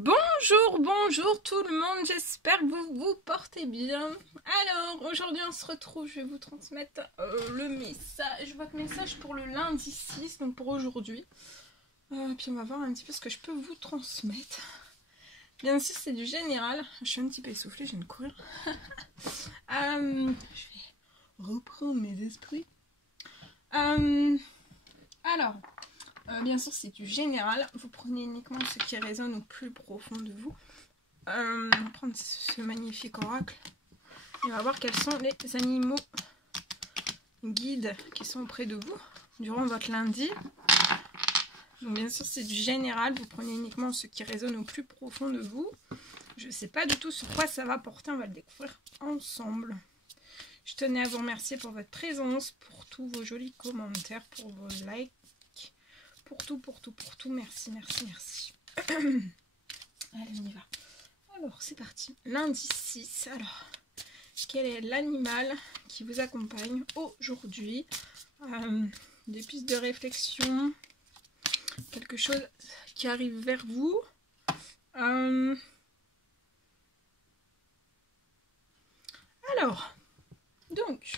Bonjour, bonjour tout le monde, j'espère que vous vous portez bien. Alors, aujourd'hui on se retrouve, je vais vous transmettre votre message pour le lundi 6, donc pour aujourd'hui. Puis on va voir un petit peu ce que je peux vous transmettre. Bien sûr, c'est du général, je suis un petit peu essoufflée, je viens de courir. Je vais reprendre mes esprits. Alors... bien sûr, c'est du général. Vous prenez uniquement ce qui résonne au plus profond de vous. On va prendre ce magnifique oracle. Et on va voir quels sont les animaux guides qui sont auprès de vous durant votre lundi. Donc bien sûr, c'est du général. Vous prenez uniquement ce qui résonne au plus profond de vous. Je ne sais pas du tout sur quoi ça va porter. On va le découvrir ensemble. Je tenais à vous remercier pour votre présence, pour tous vos jolis commentaires, pour vos likes. Pour tout, merci. Allez, on y va. Alors, c'est parti. Lundi 6, alors, quel est l'animal qui vous accompagne aujourd'hui? Des pistes de réflexion, quelque chose qui arrive vers vous. Alors, donc,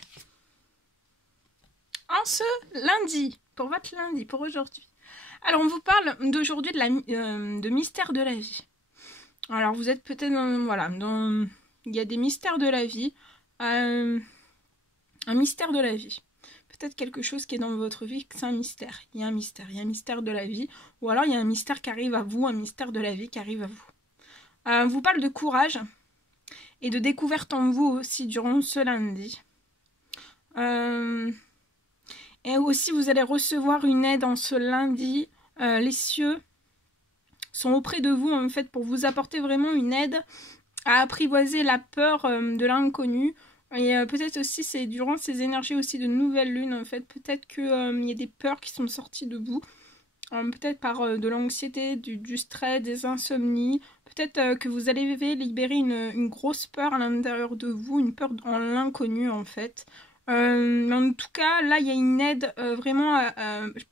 en ce lundi, pour votre lundi, pour aujourd'hui, alors, on vous parle d'aujourd'hui de mystère de la vie. Alors, vous êtes peut-être il y a des mystères de la vie. Un mystère de la vie. Peut-être quelque chose qui est dans votre vie, que c'est un mystère. Il y a un mystère de la vie. Ou alors, il y a un mystère qui arrive à vous, un mystère de la vie qui arrive à vous. On vous parle de courage et de découverte en vous aussi durant ce lundi. Et aussi, vous allez recevoir une aide en ce lundi. Les cieux sont auprès de vous, en fait, pour vous apporter vraiment une aide à apprivoiser la peur de l'inconnu. Et peut-être aussi, c'est durant ces énergies aussi de nouvelle lune, en fait. Peut-être qu'il y a des peurs qui sont sorties de vous. Peut-être par de l'anxiété, du stress, des insomnies. Peut-être que vous allez libérer une grosse peur à l'intérieur de vous, une peur en l'inconnu, en fait. En tout cas, là, il y a une aide vraiment...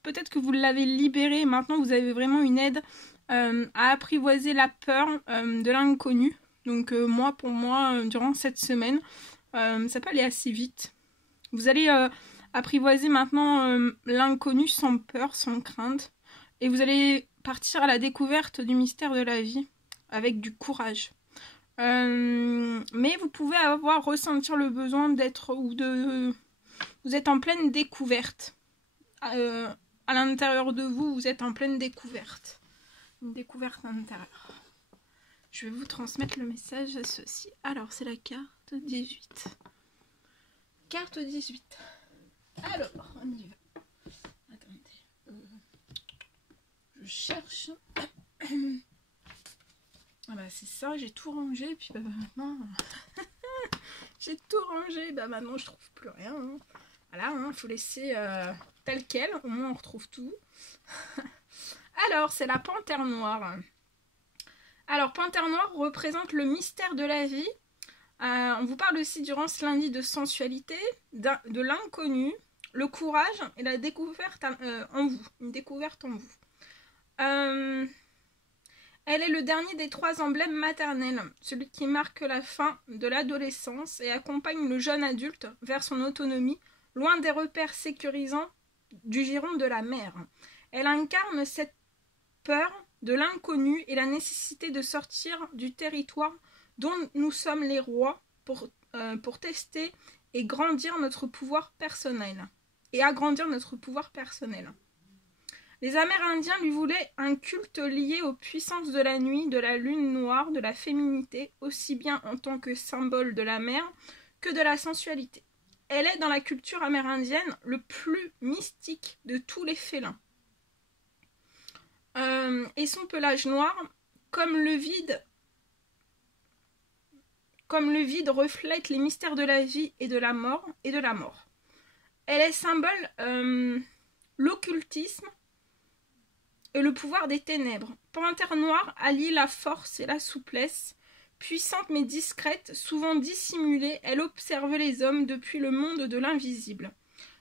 peut-être que vous l'avez libéré, maintenant vous avez vraiment une aide à apprivoiser la peur de l'inconnu. Donc pour moi, durant cette semaine, ça peut aller assez vite. Vous allez apprivoiser maintenant l'inconnu sans peur, sans crainte. Et vous allez partir à la découverte du mystère de la vie avec du courage. Mais vous pouvez ressentir le besoin d'être vous êtes en pleine découverte. À l'intérieur de vous, vous êtes en pleine découverte. Une découverte intérieure. Je vais vous transmettre le message à ceci. Alors, c'est la carte 18. Carte 18. Alors, on y va. Attendez. Je cherche. Voilà, c'est ça, j'ai tout rangé, puis maintenant... j'ai tout rangé, maintenant je trouve plus rien. Hein. Voilà, faut laisser tel quel, au moins on retrouve tout. Alors, c'est la panthère noire. Alors, panthère noire représente le mystère de la vie. On vous parle aussi durant ce lundi de sensualité, de l'inconnu, le courage et la découverte en vous. Une découverte en vous. Elle est le dernier des 3 emblèmes maternels, celui qui marque la fin de l'adolescence et accompagne le jeune adulte vers son autonomie, loin des repères sécurisants du giron de la mère. Elle incarne cette peur de l'inconnu et la nécessité de sortir du territoire dont nous sommes les rois pour tester et grandir notre pouvoir personnel. Et agrandir notre pouvoir personnel. Les Amérindiens lui voulaient un culte lié aux puissances de la nuit, de la lune noire, de la féminité, aussi bien en tant que symbole de la mer que de la sensualité. Elle est dans la culture amérindienne le plus mystique de tous les félins. Et son pelage noir, comme le vide reflète les mystères de la vie et de la mort. Elle est symbole l'occultisme et le pouvoir des ténèbres. Panthère noire allie la force et la souplesse. Puissante mais discrète, souvent dissimulée, elle observe les hommes depuis le monde de l'invisible.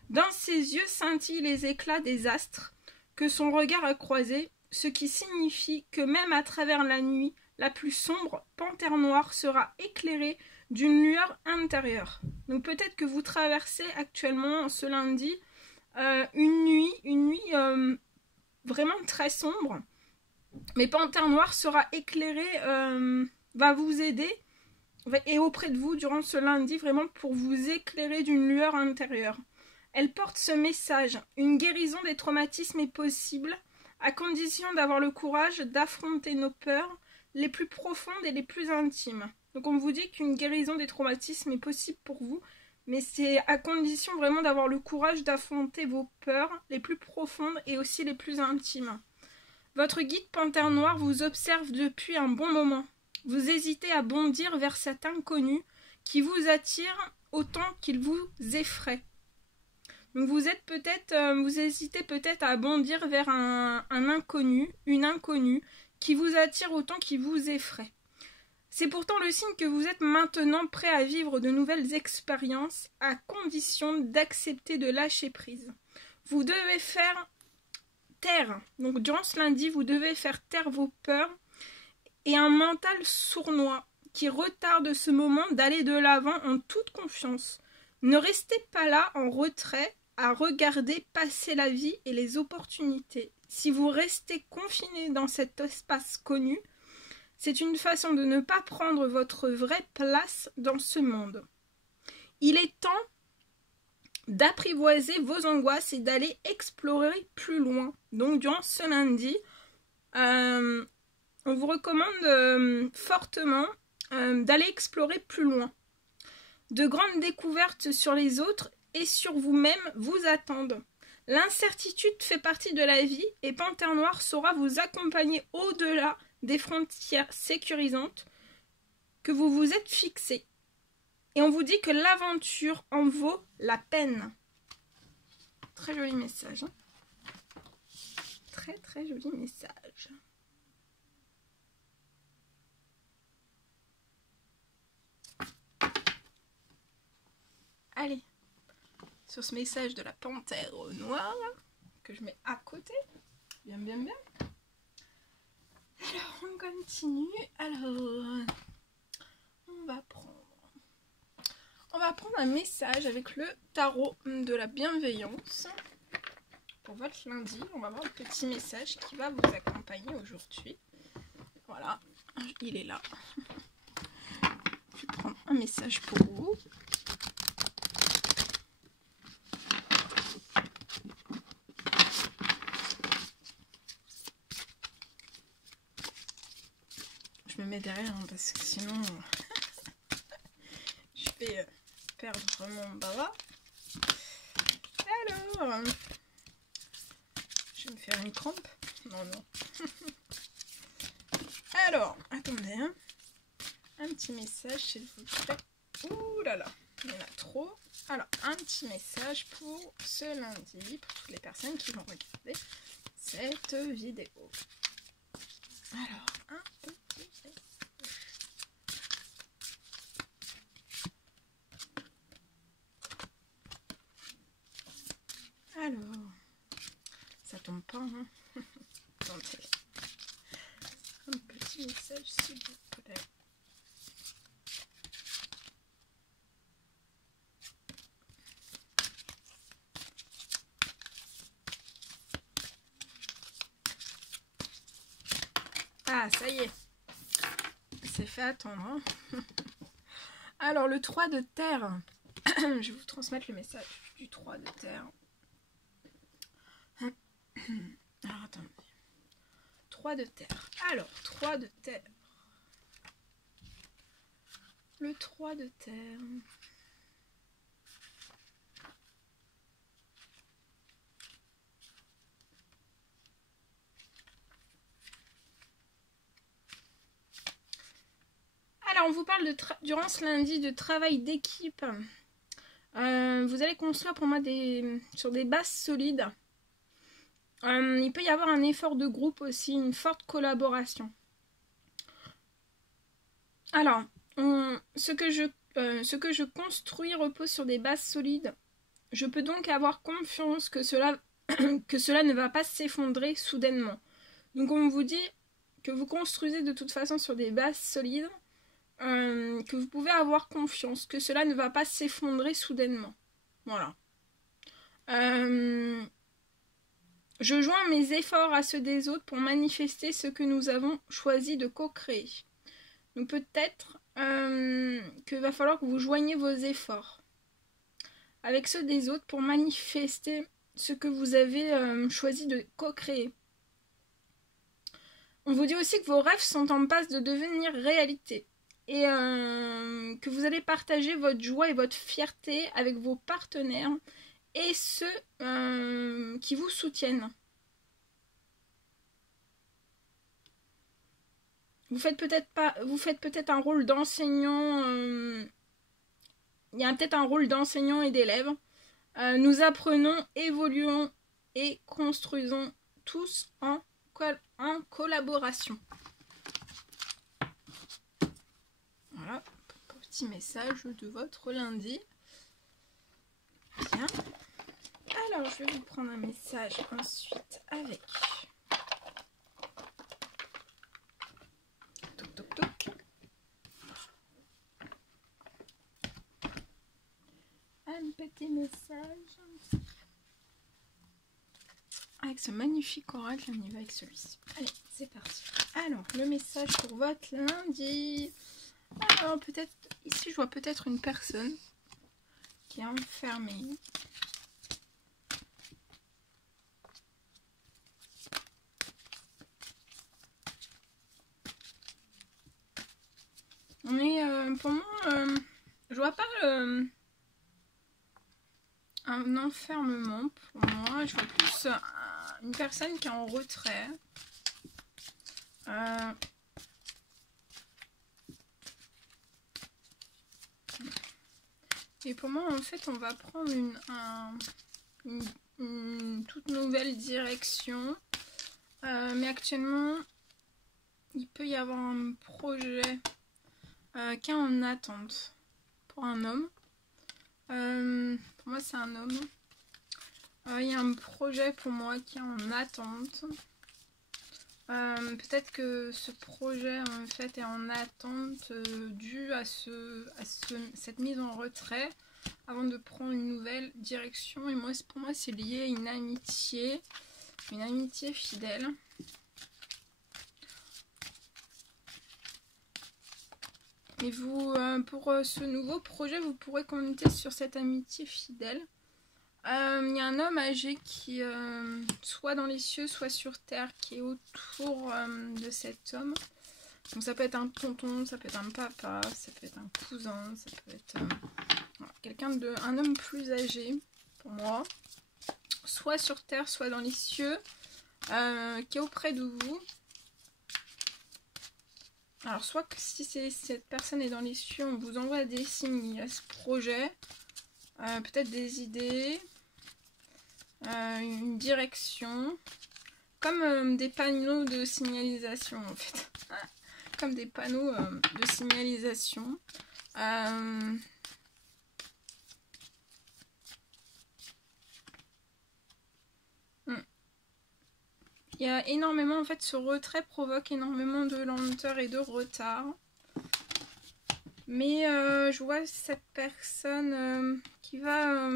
Dans ses yeux scintillent les éclats des astres que son regard a croisés. ce qui signifie que même à travers la nuit la plus sombre, Panthère Noire sera éclairée d'une lueur intérieure. Donc peut-être que vous traversez actuellement ce lundi une nuit vraiment très sombre, mais Panthère Noire sera éclairée, va vous aider et auprès de vous durant ce lundi vraiment pour vous éclairer d'une lueur intérieure. Elle porte ce message: une guérison des traumatismes est possible à condition d'avoir le courage d'affronter nos peurs les plus profondes et les plus intimes. Donc on vous dit qu'une guérison des traumatismes est possible pour vous, mais c'est à condition vraiment d'avoir le courage d'affronter vos peurs les plus profondes et aussi les plus intimes. Votre guide Panthère Noire vous observe depuis un bon moment. Vous hésitez à bondir vers cet inconnu qui vous attire autant qu'il vous effraie. Donc vous hésitez peut-être à bondir vers un inconnu, une inconnue, qui vous attire autant qu'il vous effraie. C'est pourtant le signe que vous êtes maintenant prêt à vivre de nouvelles expériences à condition d'accepter de lâcher prise. Vous devez faire taire, donc durant ce lundi, vous devez faire taire vos peurs et un mental sournois qui retarde ce moment d'aller de l'avant en toute confiance. Ne restez pas là en retrait à regarder passer la vie et les opportunités. Si vous restez confiné dans cet espace connu, c'est une façon de ne pas prendre votre vraie place dans ce monde. Il est temps d'apprivoiser vos angoisses et d'aller explorer plus loin. Donc durant ce lundi, on vous recommande fortement d'aller explorer plus loin. De grandes découvertes sur les autres et sur vous-même vous attendent. L'incertitude fait partie de la vie et Panthère Noire saura vous accompagner au-delà des frontières sécurisantes que vous vous êtes fixées. Et on vous dit que l'aventure en vaut la peine. Très joli message. Hein, très très joli message. Allez, sur ce message de la Panthère Noire, que je mets à côté, bien. Alors, on continue. Alors, on va prendre un message avec le tarot de la bienveillance. Pour votre lundi, on va voir un petit message qui va vous accompagner aujourd'hui. Voilà, il est là. Je vais prendre un message pour vous. Je me mets derrière hein, parce que sinon je vais perdre mon bras. Alors, je vais me faire une crampe. Non. Alors, attendez. Hein. Un petit message s'il vous plaît. Ouh là là, il y en a trop. Alors, un petit message pour ce lundi, pour toutes les personnes qui vont regarder cette vidéo. Alors, un petit alors, ça tombe pas, hein. Attendez. Un petit message, s'il vous plaît. Ah, ça y est. C'est fait attendre. Hein. Alors, le 3 de terre. Je vais vous transmettre le message du 3 de terre. Alors, attendez. 3 de terre. Alors, 3 de terre. Le 3 de terre. Alors, on vous parle durant ce lundi de travail d'équipe. Vous allez construire pour moi sur des bases solides. Il peut y avoir un effort de groupe aussi, une forte collaboration. Alors, ce que je construis repose sur des bases solides. Je peux donc avoir confiance que cela ne va pas s'effondrer soudainement. Donc on vous dit que vous construisez de toute façon sur des bases solides, que vous pouvez avoir confiance, que cela ne va pas s'effondrer soudainement. Voilà. Je joins mes efforts à ceux des autres pour manifester ce que nous avons choisi de co-créer. Donc peut-être qu'il va falloir que vous joigniez vos efforts avec ceux des autres pour manifester ce que vous avez choisi de co-créer. On vous dit aussi que vos rêves sont en passe de devenir réalité et que vous allez partager votre joie et votre fierté avec vos partenaires et ceux qui vous soutiennent. Vous faites peut-être un rôle d'enseignant. Il y a peut-être un rôle d'enseignant et d'élève. Nous apprenons, évoluons et construisons tous en collaboration. Voilà, petit message de votre lundi. Bien. Alors, je vais vous prendre un message ensuite avec... Toc, toc, toc. Un petit message. Avec ce magnifique oracle, on y va avec celui-ci. Allez, c'est parti. Alors, le message pour votre lundi. Alors, peut-être... Ici, je vois peut-être une personne qui est enfermée. Mais pour moi, je vois pas un enfermement. Pour moi, je vois plus une personne qui est en retrait. Et pour moi, en fait, on va prendre une toute nouvelle direction. Mais actuellement, il peut y avoir un projet qui est en attente pour un homme. Pour moi, c'est un homme. Il y a un projet pour moi qui est en attente. Peut-être que ce projet en fait est en attente dû à cette mise en retrait avant de prendre une nouvelle direction. Et moi, pour moi, c'est lié à une amitié fidèle. Et vous, pour ce nouveau projet, vous pourrez compter sur cette amitié fidèle. Il y a un homme âgé qui, soit dans les cieux, soit sur terre, qui est autour de cet homme. Donc ça peut être un tonton, ça peut être un papa, ça peut être un cousin, ça peut être voilà, un homme plus âgé, pour moi. Soit sur terre, soit dans les cieux, qui est auprès de vous. Alors soit que si cette personne est dans les cieux, on vous envoie des signes à ce projet, peut-être des idées, une direction, comme des panneaux de signalisation en fait, comme des panneaux de signalisation. Il y a énormément, en fait, ce retrait provoque énormément de lenteur et de retard. Mais je vois cette personne qui va...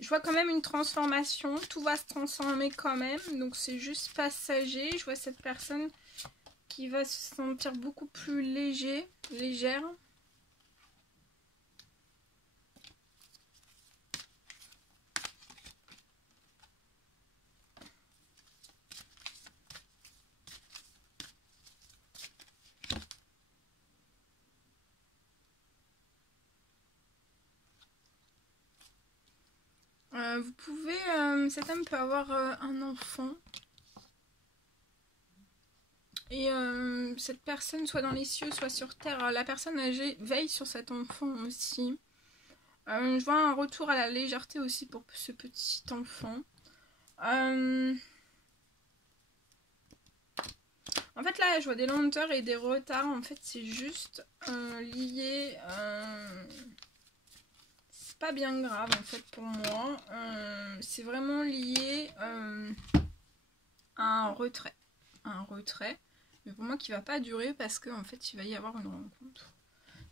je vois quand même une transformation. Tout va se transformer quand même. Donc c'est juste passager. Je vois cette personne qui va se sentir beaucoup plus légère. Vous pouvez, cet homme peut avoir un enfant. Et cette personne, soit dans les cieux, soit sur terre, la personne âgée veille sur cet enfant aussi. Je vois un retour à la légèreté aussi pour ce petit enfant. En fait, là, je vois des lenteurs et des retards. En fait, c'est juste lié... pas bien grave en fait pour moi. C'est vraiment lié à un retrait. Mais pour moi qui va pas durer parce qu'en fait il va y avoir une rencontre.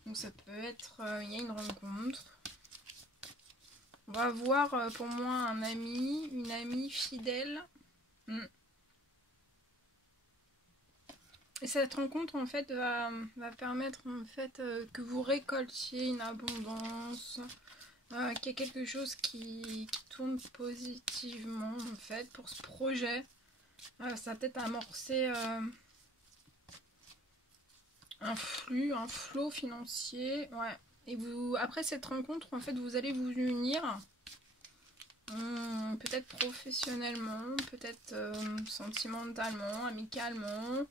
Donc ça peut être, il y a une rencontre. On va voir pour moi un ami, une amie fidèle. Et cette rencontre en fait va permettre en fait que vous récoltiez une abondance, qu'il y ait quelque chose qui tourne positivement en fait pour ce projet. Ça va peut-être amorcer un flux, un flot financier. Ouais. Et vous, après cette rencontre en fait vous allez vous unir. Peut-être professionnellement, peut-être sentimentalement, amicalement.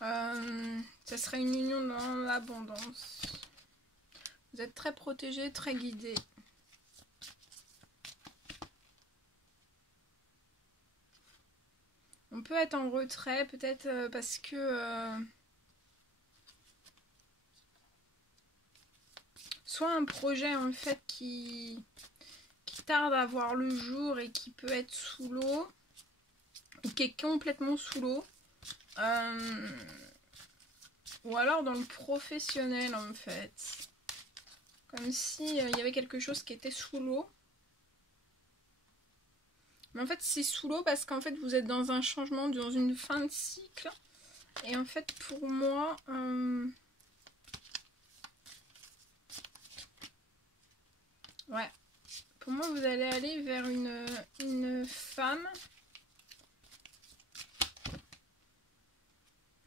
Ça serait une union dans l'abondance. Vous êtes très protégé, très guidé. On peut être en retrait, peut-être parce que soit un projet en fait qui tarde à voir le jour et qui peut être sous l'eau, ou qui est complètement sous l'eau. Ou alors dans le professionnel en fait. Comme si il y avait quelque chose qui était sous l'eau. Mais en fait c'est sous l'eau parce qu'en fait vous êtes dans un changement, dans une fin de cycle. Et en fait pour moi... ouais. Pour moi vous allez aller vers une femme.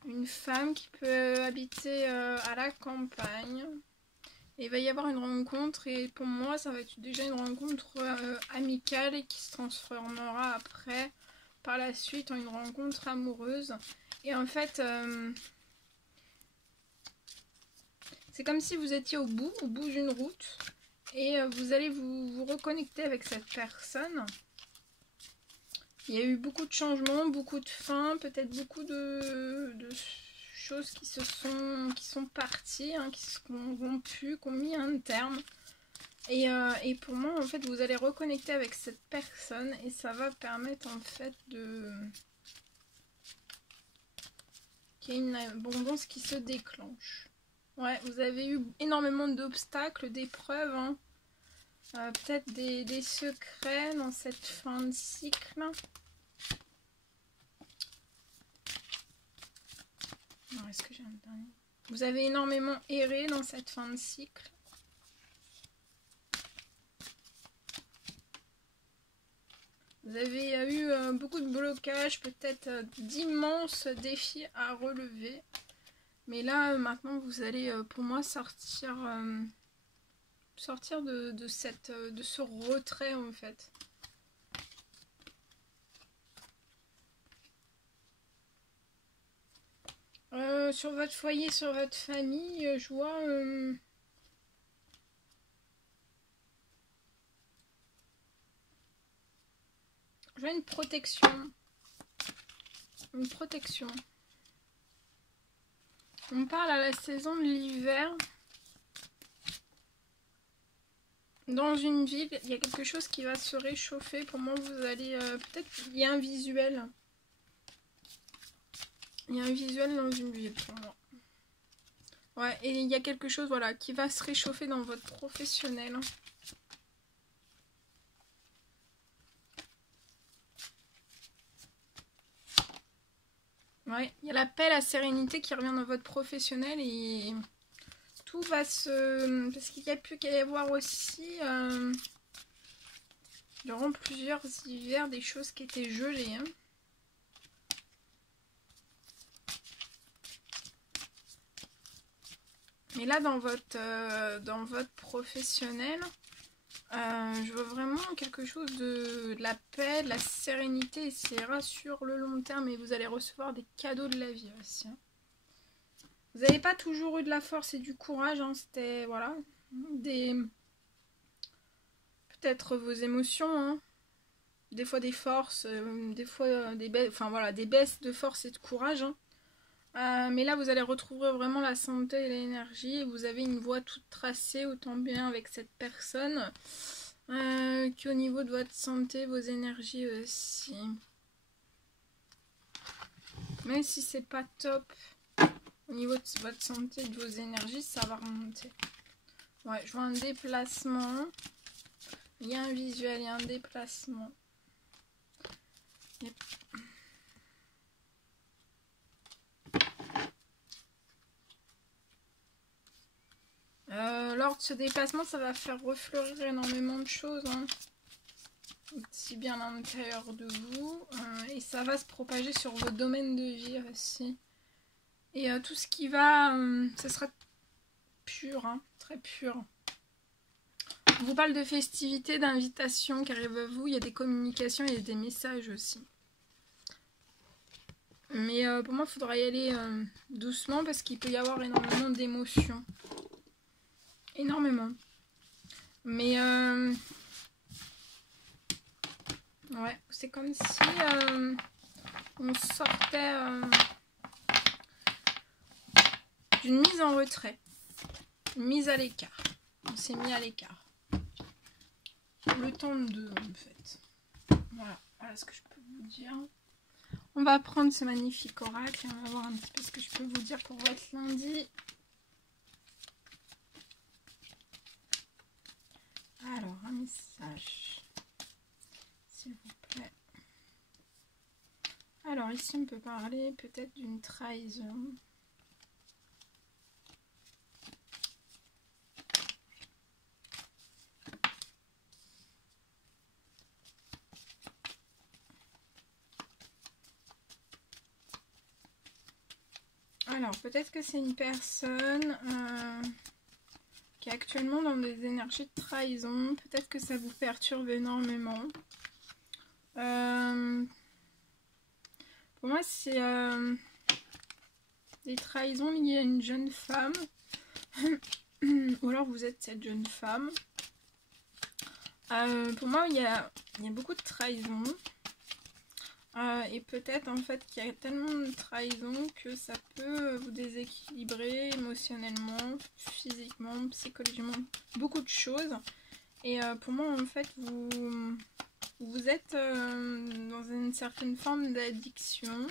Une femme qui peut habiter à la campagne. Et il va y avoir une rencontre et pour moi ça va être déjà une rencontre amicale et qui se transformera après par la suite en une rencontre amoureuse. Et en fait c'est comme si vous étiez au bout d'une route et vous allez vous reconnecter avec cette personne. Il y a eu beaucoup de changements, beaucoup de fins, peut-être beaucoup de choses qui sont parties, hein, qui se sont rompues, qui ont mis un terme. Et pour moi, en fait, vous allez reconnecter avec cette personne et ça va permettre en fait qu'il y ait une abondance qui se déclenche. Ouais, vous avez eu énormément d'obstacles, d'épreuves, hein. Peut-être des secrets dans cette fin de cycle. Est-ce que j'ai un dernier ? Vous avez énormément erré dans cette fin de cycle. Vous avez eu beaucoup de blocages, peut-être d'immenses défis à relever. Mais là, maintenant, vous allez, pour moi, sortir de ce retrait, en fait. Sur votre foyer, sur votre famille, je vois... je vois une protection. Une protection. On parle à la saison de l'hiver. Dans une ville, il y a quelque chose qui va se réchauffer. Pour moi, vous allez... peut-être il y a un visuel. Il y a un visuel dans une ville pour moi. Ouais, et il y a quelque chose voilà, qui va se réchauffer dans votre professionnel. Ouais, il y a la paix, la sérénité qui revient dans votre professionnel et tout va se... Parce qu'il y a pu qu'à y avoir aussi, durant plusieurs hivers, des choses qui étaient gelées. Hein. Mais là, dans votre professionnel, je vois vraiment quelque chose de la paix, de la sérénité, et c'est sur le long terme et vous allez recevoir des cadeaux de la vie aussi. Hein. Vous n'avez pas toujours eu de la force et du courage, hein, c'était, voilà, peut-être vos émotions, hein, des fois des forces, des fois des baisses, enfin voilà, des baisses de force et de courage, hein. Mais là, vous allez retrouver vraiment la santé et l'énergie. Et vous avez une voie toute tracée, autant bien avec cette personne qu'au niveau de votre santé, vos énergies aussi. Même si c'est pas top au niveau de votre santé et de vos énergies, ça va remonter. Ouais, je vois un déplacement. Il y a un visuel, il y a un déplacement. Yep. Lors de ce déplacement, ça va faire refleurir énormément de choses, hein. Aussi bien à l'intérieur de vous. Et ça va se propager sur vos domaines de vie aussi. Et tout ce qui va, ça sera pur, hein, très pur. On vous parle de festivités, d'invitations qui arrivent à vous. Il y a des communications, il y a des messages aussi. Mais pour moi, il faudra y aller doucement parce qu'il peut y avoir énormément d'émotions. Énormément. Mais ouais, c'est comme si on sortait d'une mise en retrait. Une mise à l'écart. On s'est mis à l'écart. Le temps de deux, en fait. Voilà, voilà ce que je peux vous dire. On va prendre ce magnifique oracle et on va voir un petit peu ce que je peux vous dire pour votre lundi. Alors, un message, s'il vous plaît. Alors, ici, on peut parler peut-être d'une trahison. Alors, peut-être que c'est une personne qui est actuellement dans des énergies de trahison. Peut-être que ça vous perturbe énormément. Pour moi, c'est des trahisons liées à une jeune femme. Ou alors vous êtes cette jeune femme. Pour moi, il y a beaucoup de trahisons. Et peut-être en fait qu'il y a tellement de trahison que ça peut vous déséquilibrer émotionnellement, physiquement, psychologiquement, beaucoup de choses. Et pour moi en fait vous êtes dans une certaine forme d'addiction.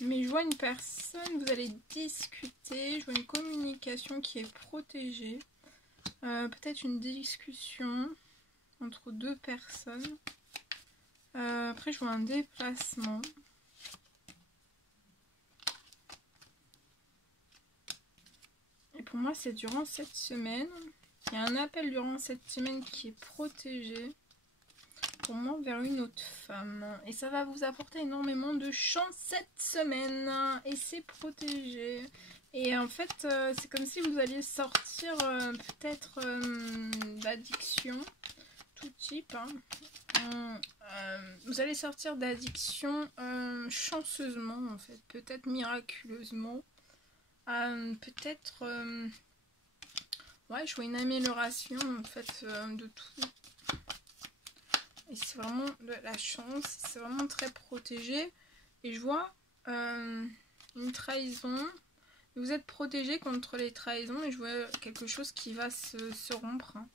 Mais je vois une personne, vous allez discuter, je vois une communication qui est protégée. Peut-être une discussion entre deux personnes. Après, je vois un déplacement. Et pour moi, c'est durant cette semaine. Il y a un appel durant cette semaine qui est protégé. Pour moi, vers une autre femme. Et ça va vous apporter énormément de chance cette semaine. Et c'est protégé. Et en fait, c'est comme si vous alliez sortir peut-être d'addiction. Tout type, hein. Vous allez sortir d'addiction chanceusement en fait, peut-être miraculeusement, peut-être ouais, je vois une amélioration en fait de tout, et c'est vraiment de la chance, c'est vraiment très protégé. Et je vois une trahison. Vous êtes protégé contre les trahisons et je vois quelque chose qui va se rompre, hein.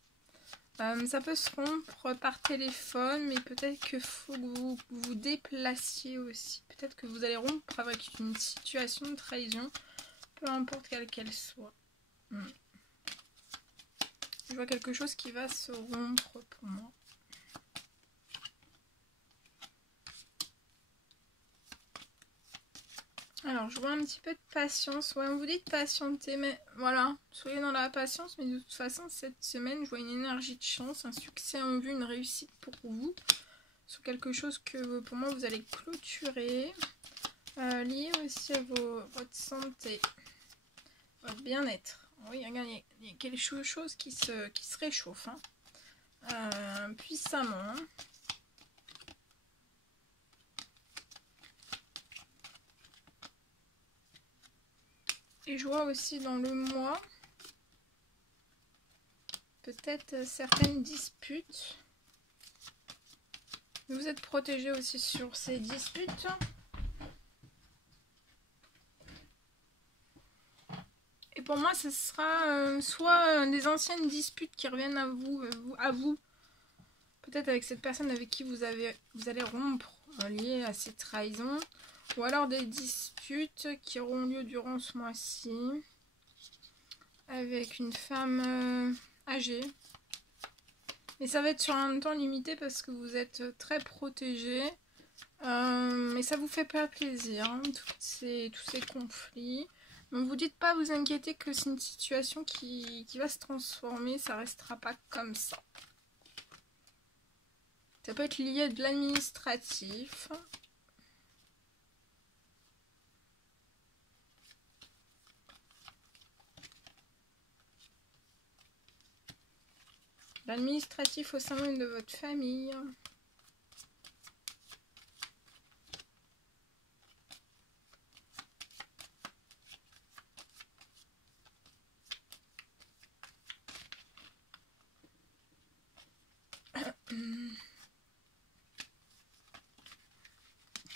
Ça peut se rompre par téléphone, mais peut-être que faut que vous vous déplaciez aussi. Peut-être que vous allez rompre avec une situation de trahison, peu importe quelle qu'elle soit. Je vois quelque chose qui va se rompre pour moi. Alors, je vois un petit peu de patience. Ouais, on vous dit de patienter, mais voilà, soyez dans la patience. Mais de toute façon, cette semaine, je vois une énergie de chance, un succès en vue, une réussite pour vous. Sur quelque chose que, pour moi, vous allez clôturer. Lié aussi à votre santé, votre bien-être. Oui, regardez, il y a quelque chose qui se réchauffe, hein. Puissamment. Et je vois aussi dans le mois, peut-être certaines disputes. Vous êtes protégé aussi sur ces disputes. Et pour moi, ce sera soit des anciennes disputes qui reviennent à vous. Peut-être avec cette personne avec qui vous allez rompre, lié à ces trahisons. Ou alors des disputes qui auront lieu durant ce mois-ci. Avec une femme âgée. Et ça va être sur un temps limité parce que vous êtes très protégé. Mais ça vous fait pas plaisir, hein, tous ces conflits. Ne vous dites pas, vous inquiétez que c'est une situation qui va se transformer, ça restera pas comme ça. Ça peut être lié à de l'administratif. L'administratif au sein même de votre famille.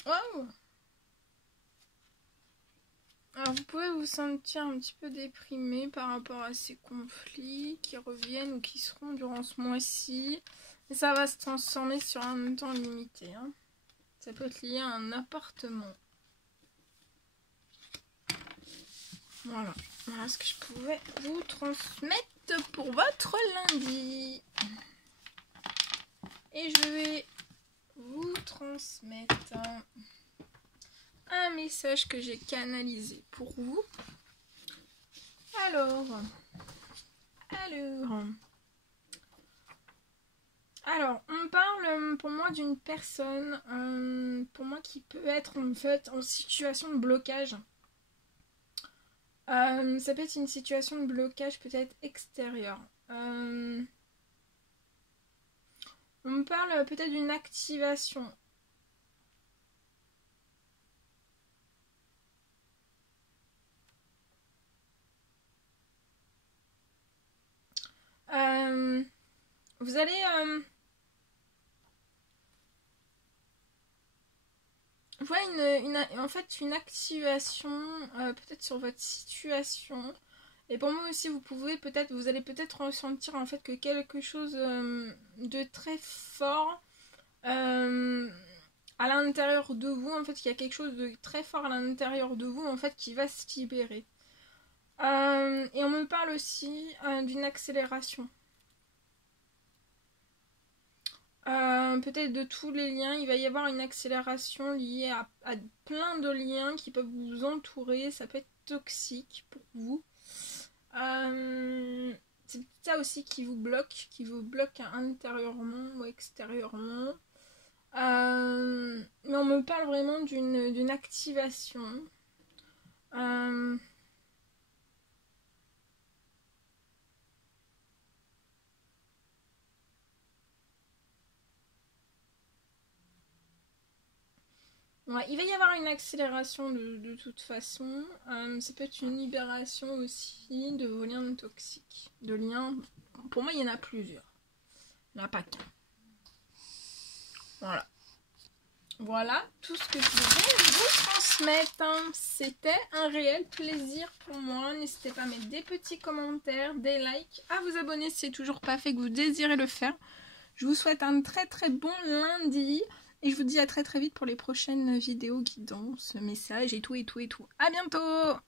Wow. Alors vous pouvez vous sentir un petit peu déprimé par rapport à ces conflits qui reviennent ou qui seront durant ce mois-ci. Et ça va se transformer sur un temps limité. Hein. Ça peut être lié à un appartement. Voilà. Voilà ce que je pouvais vous transmettre pour votre lundi. Et je vais vous transmettre un message que j'ai canalisé pour vous. Alors, on parle pour moi d'une personne, pour moi qui peut être en fait en situation de blocage. Ça peut être une situation de blocage peut-être extérieur. On me parle peut-être d'une activation. Vous allez voir en fait une activation peut-être sur votre situation. Et pour moi aussi, vous allez peut-être ressentir en fait que quelque chose de très fort à l'intérieur de vous, en fait, il y a quelque chose de très fort à l'intérieur de vous, en fait, qui va se libérer. Et on me parle aussi d'une accélération. Peut-être de tous les liens, il va y avoir une accélération liée à plein de liens qui peuvent vous entourer, ça peut être toxique pour vous. C'est ça aussi qui vous bloque intérieurement ou extérieurement. Mais on me parle vraiment d'une activation. Ouais, il va y avoir une accélération de toute façon. Ça peut être une libération aussi de vos liens toxiques. De liens. Pour moi, il y en a plusieurs. Il n'y en a pas qu'un. Voilà. Voilà tout ce que je voulais vous transmettre. C'était un réel plaisir pour moi. N'hésitez pas à mettre des petits commentaires, des likes, à vous abonner si c'est toujours pas fait, que vous désirez le faire. Je vous souhaite un très très bon lundi. Et je vous dis à très très vite pour les prochaines vidéos guidance, messages et tout. À bientôt!